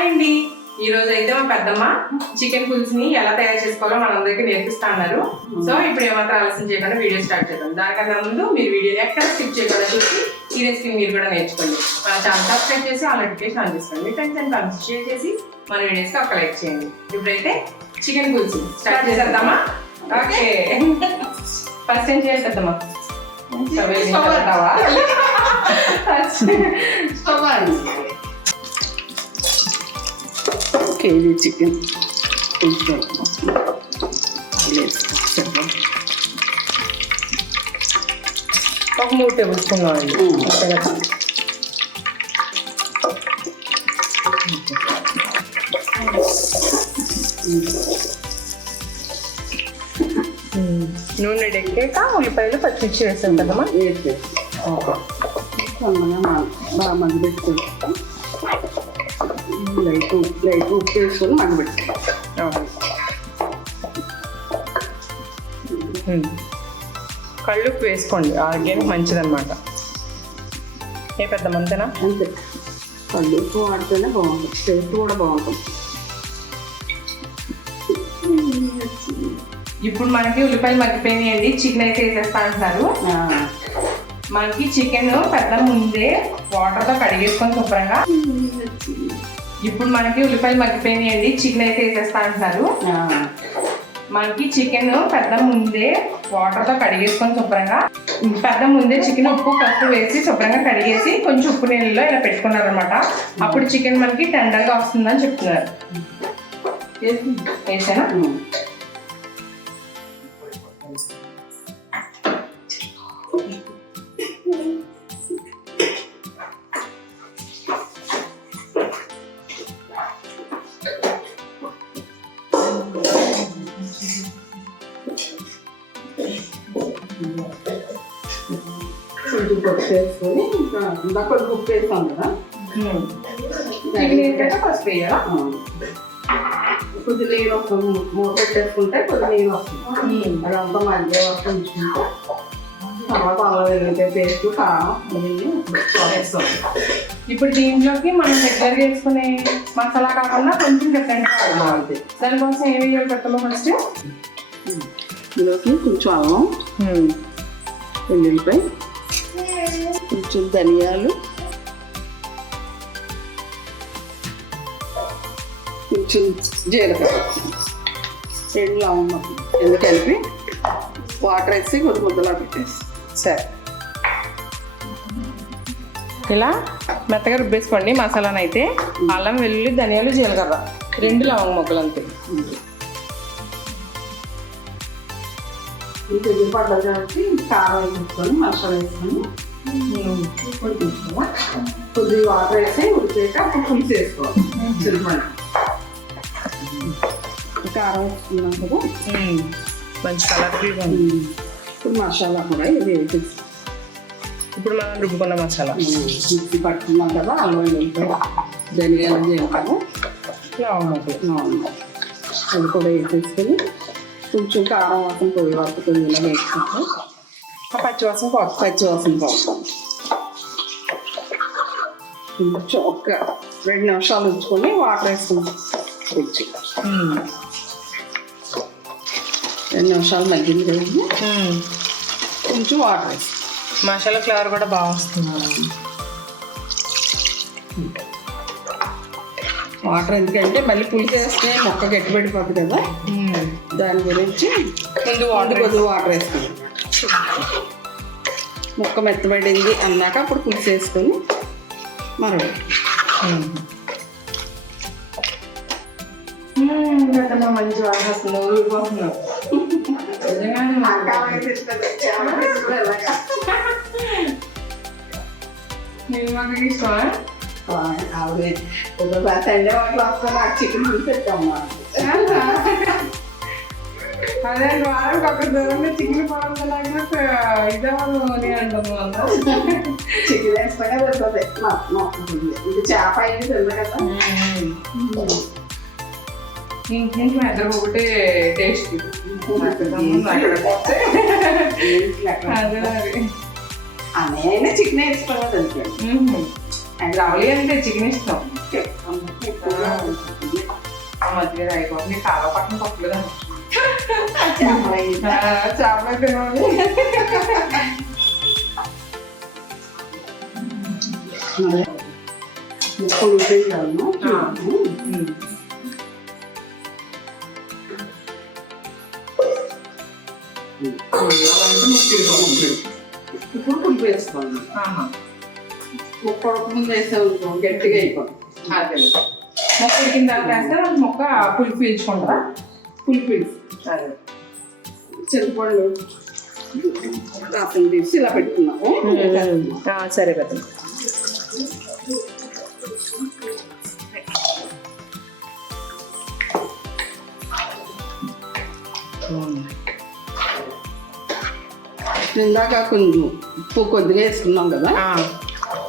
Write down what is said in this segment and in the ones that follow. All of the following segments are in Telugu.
హాయ్ అండి. ఈ రోజు అయితే మా పెద్దమ్మ చికెన్ పులుసుని ఎలా తయారు చేసుకోవాలో మనందరికీ నేర్పిస్తా అన్నారు. సో ఇప్పుడు ఏమాత్రం ఆలస్యం చేయకుండా వీడియో స్టార్ట్ చేద్దాం. దానికన్నా ముందు మీరు వీడియోని ఎక్కడ స్కిప్ చేయకుండా చూసి ఈ రెసిపీ మీరు కూడా నేర్చుకోండి. మన ఛానల్ సబ్స్క్రైబ్ చేసి ఆ నోటిఫికేషన్ ఆన్ చేసుకోండి. మీ ఫ్రెండ్స్ అండ్ ఫ్యామిలీస్ షేర్ చేసి మన వీడియోస్కి ఒక లైక్ చేయండి. ఇప్పుడైతే చికెన్ పులుసు స్టార్ట్ చేసేద్దామా? ఓకే, ఫస్ట్ ఏం చేయాలి పెద్దమ్మ? కేజీ చికెన్ ఒక 3 టేబుల్ స్పూన్ అండి. నూనె ఎక్కాక ఉల్లిపాయలు పచ్చిమిర్చి వేస్తాం కదమ్మా. బాగా మంది పెట్టుకుంటాం. లైట్ ఉప్పు వేసుకొని మంది పెట్టుకుంటాం. కళ్ళుప్పు వేసుకోండి, ఆరోగ్యానికి మంచిదన్నమాట. ఏ పెద్ద మంతేనా? అంతే, కళ్ళు ఉప్పు వాడితేనే బాగుంటుంది, టేస్ట్ కూడా బాగుంటుంది. ఇప్పుడు మనకి ఉల్లిపాయలు మగ్గిపోయినాయండి. చికెన్ అయితే వేసేస్తా అంటున్నారు. మనకి చికెన్ పెద్ద ముందే వాటర్తో కడిగేసుకొని శుభ్రంగా. ఇప్పుడు మనకి ఉల్లిపాయలు మగ్గిపోయినాయండి. చికెన్ అయితే వేసేస్తా అంటున్నారు. మనకి చికెన్ పెద్ద ముందే వాటర్తో కడిగేసుకొని శుభ్రంగా, పెద్ద ముందే చికెన్ ఉప్పు పసుపు వేసి శుభ్రంగా కడిగేసి కొంచెం ఉప్పు నీళ్ళలో ఇలా పెట్టుకున్నారు అనమాట. అప్పుడు చికెన్ మనకి టెండర్గా వస్తుందని చెప్తున్నారు. వేసానా? వేసుకొని ఇంకా కొద్దిగా ఉప్పు వేస్తాం కదా, పసుపు వేయాలా? కొద్ది నీళ్ళు వస్తుంది. మూత పెట్టేసుకుంటే కొద్ది నీళ్ళు వస్తుంది. అదంతా మధ్య వరకు ఉంచుకుంటే తర్వాత అల్లం వెల్లుల్లిపాయ పేస్ట్, కారం వేస్తాం. ఇప్పుడు దీంట్లోకి మనం రెగ్యులర్ చేసుకునే మసాలా కాకుండా కొంచెం డిఫరెంట్ కావాలి. దానికోసం ఏమి వేయాలి పెట్టాలో? ఫస్ట్ ఇందులోకి కొంచెం అల్లం, వెల్లుల్లిపాయ, కొంచెం ధనియాలు, కొంచెం జీలకర్ర, 2 లవంగం ఎందుకు కలిపి వాటర్ వేసి కొద్ది ముద్దలా పెట్టేసి. సరే, ఇలా మెత్తగా రుబ్బేసుకోండి మసాలాను. అయితే అల్లం, వెల్లుల్లి, ధనియాలు, జీలకర్ర, 2 లవంగ మొక్కలు అంతే. ఇది పడ్డది కాబట్టి కారం వేసుకొని మసాలా వేసుకొని ఉడికించుకోవాలి. కొద్దిగా వాటర్ వేసి ఉడికాక అప్పుడు పులుసు వేసుకోవాలి. చిన్నపండు కారం వేసుకున్నాం కదా, మంచి కలర్ఫుల్గా ఉంది. ఇప్పుడు మసాలా కూడా ఇది వేసేసి, ఇప్పుడు మనం రుబ్బుకున్న మసాలా మిక్సీ పట్టుకున్నాం కదా, అల్లం వెల్లుల్లిపాయ, ధనియాలు, జీలకర్ర, అది కూడా వేసేసుకొని కొంచెం కారం వాసన పోయే వరకు కొద్దిగా వేసుకుంటాం. పచ్చివాసన పోస్తాం. కొంచెం ఒక 2 నిమిషాలు ఉంచుకొని వాటర్ వేసుకుంటాం. 2 నిమిషాలు మగ్గింది కదా, కొంచెం వాటర్ వేస్తాం. మసాలా ఫ్లేవర్ కూడా బాగా వస్తుంది. వాటర్ ఎందుకంటే మళ్ళీ పులుసు వేస్తే మొక్క గట్టిపడిపోతుంది కదా, దాని గురించి కొద్దిగా వాటర్ వేసుకుంటాం. మొక్క మెత్తబడింది అన్నాక అప్పుడు పులుసు వేసుకొని మరొక మంచి వాసన వస్తుంది. ఊరిపోతున్నాం. మాకు ఇష్టమా? ఆవిడ ఒకసారి సండే వాటిలో వస్తే నాకు చికెన్ పులుసు పెట్టామ్మా. అదే వారానికి ఒక దూరంలో చికెన్ పడవలాగా ఇదేవాళ్ళు అని అంటాము. చికెన్ వేసుకునే పెడుతుంది. ఇది చేప అయింది తింది కదా. ఇంటింటి మెద్దరు ఒకటే టేస్ట్. అనే చికెన్ వేసుకోవాలి. అది రావాలి అంటే చికెన్ ఇష్టం. ఆ మధ్య అయిపోయి మీరు కాలువ పక్కన పక్కలేదు చేపలు చాలా తినాలి. ముక్కలు ఉడికించాను. ఇప్పుడు పులుపు వేసుకోండి. ముక్క ఉడకముందు వేసాను గట్టిగా అయిపోయింది. అదే మొక్క ఉడికిన తర్వాత వేస్తే మొక్క పులుపు పీల్చుకుంటారా? పులుపు అదే చింతపండు రాసం తీసి ఇలా పెట్టుకున్నాము. సరే కదా. ఇందాక కొంచెం ఉప్పు కొద్దిగా వేసుకున్నాం కదా,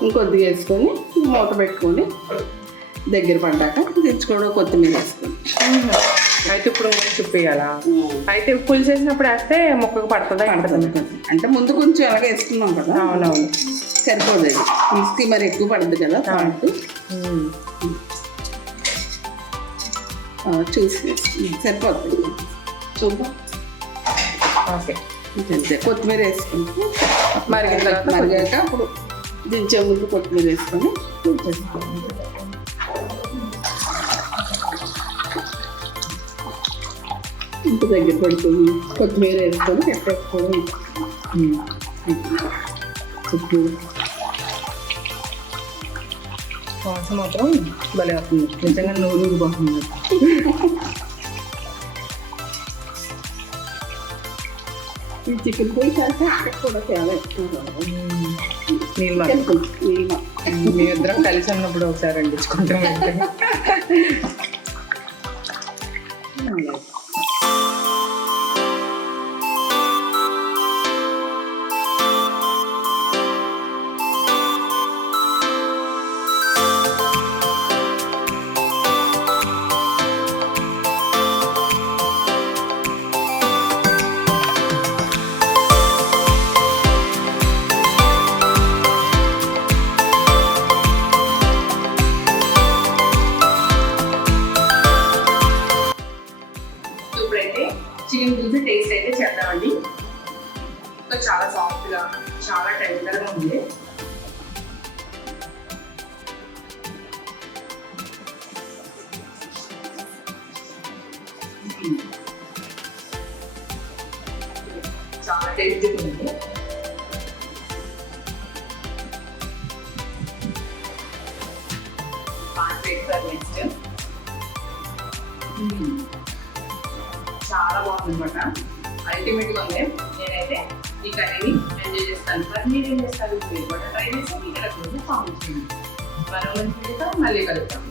ఇంకొద్దిగా వేసుకొని మూత పెట్టుకొని దగ్గర పడ్డాక తెచ్చుకోవడం కొత్తిమీర వేసుకొని అయితే ఇప్పుడు చుప్పేయాలా? అయితే పులుసు వేసినప్పుడు వేస్తే మొక్కకు పడుతుందా? అంటే ముందు కొంచెం అలాగే వేసుకున్నాం కదా. అవునవును, సరిపోదు. పులుసుకి మరి ఎక్కువ పడుతుంది కదా పాటు. చూసి సరిపోతుంది. చూద్దాం. ఓకే, అంతే. కొత్తిమీర వేసుకుంటే మరిగాక అప్పుడు దించే ముందు కొత్తిమీర వేసుకొని ఇంటి దగ్గర పడుతుంది. కొత్తిమీర వేసుకొని పెట్టేసుకొని ఉప్పు వాసన మాత్రం భలే వస్తుంది. నిజంగా నూరు బాగుంది. ఈ చికెన్ పొడి కంటే అక్కడ కూడా చాలా ఎక్కువ. మీ ఇద్దరం కలిసి ఉన్నప్పుడు ఒకసారి వండించుకుంటాం. ఇప్పుడైతే చికెన్ పులుసు టేస్ట్ అయితే చేద్దామండి. ఇంకా చాలా సాఫ్ట్గా, చాలా టెండర్గా ఉంది. చాలా టేస్టీగా ఉంది. నెక్స్ట్ చాలా బాగుంది అనమాట. అల్టిమేట్గా ఉంది. నేనైతే ఈ కర్రీని ఎంజాయ్ చేస్తాను. మరి మీరు ఏం చేస్తారు? మీరు కూడా ట్రై చేసి మీకు ఎలా కామెంట్ చేయండి. మనం మంచి మళ్ళీ కలుగుతాం.